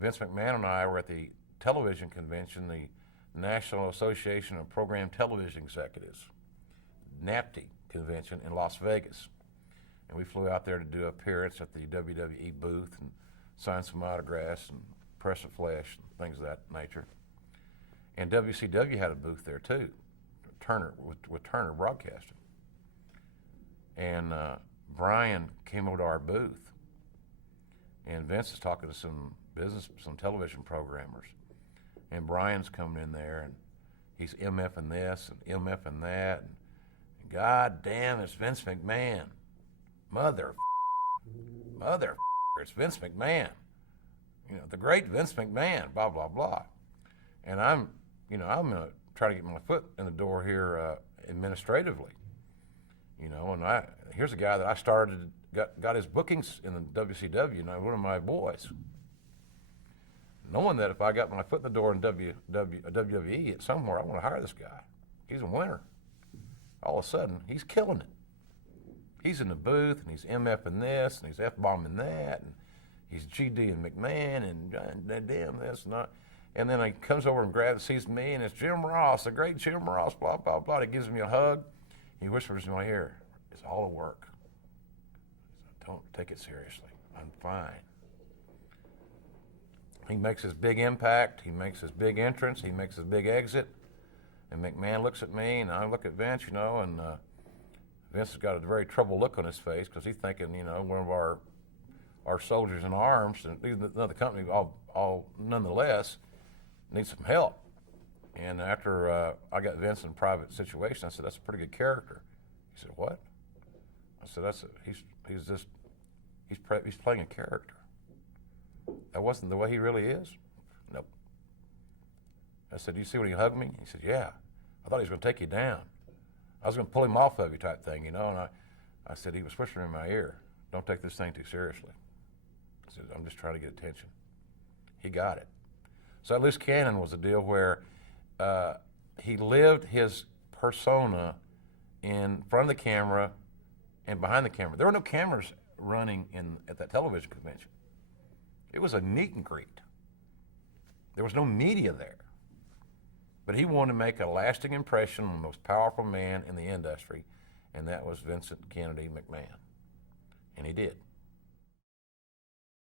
Vince McMahon and I were at the television convention, the National Association of Program Television Executives, NAPTE convention in Las Vegas. And we flew out there to do an appearance at the WWE booth and sign some autographs and press a flesh and things of that nature. And WCW had a booth there too, Turner, with Turner Broadcasting. And Brian came over to our booth, and Vince is talking to some television programmers. And Brian's coming in there, and he's MFing this and MFing that. And God damn, it's Vince McMahon. Mother, it's Vince McMahon. You know, the great Vince McMahon, blah, blah, blah. And I'm going to try to get my foot in the door here administratively. You know, and here's a guy that I started, got his bookings in the WCW, one of my boys. Knowing that if I got my foot in the door in WWE at somewhere, I want to hire this guy. He's a winner. All of a sudden, he's killing it. He's in the booth, and he's MFing this, and he's F-bombing that, and he's GD and McMahon, and damn this and that. And then he comes over and sees me, and it's Jim Ross, the great Jim Ross, blah, blah, blah. He gives me a hug. He whispers in my ear, it's all a work. Don't take it seriously. I'm fine. He makes his big impact. He makes his big entrance. He makes his big exit. And McMahon looks at me, and I look at Vince, and Vince has got a very troubled look on his face because he's thinking, one of our soldiers in arms, and another company, all nonetheless, needs some help. And after I got Vince in a private situation, I said, that's a pretty good character. He said, what? I said, he's playing a character. That wasn't the way he really is? Nope. I said, do you see when he hugged me? He said, yeah. I thought he was going to take you down. I was going to pull him off of you type thing, and I said, he was whispering in my ear, don't take this thing too seriously. I said, I'm just trying to get attention. He got it. So that loose cannon was a deal where he lived his persona in front of the camera and behind the camera. There were no cameras running at that television convention. It was a meet and greet. There was no media there. But he wanted to make a lasting impression on the most powerful man in the industry, and that was Vincent Kennedy McMahon. And he did.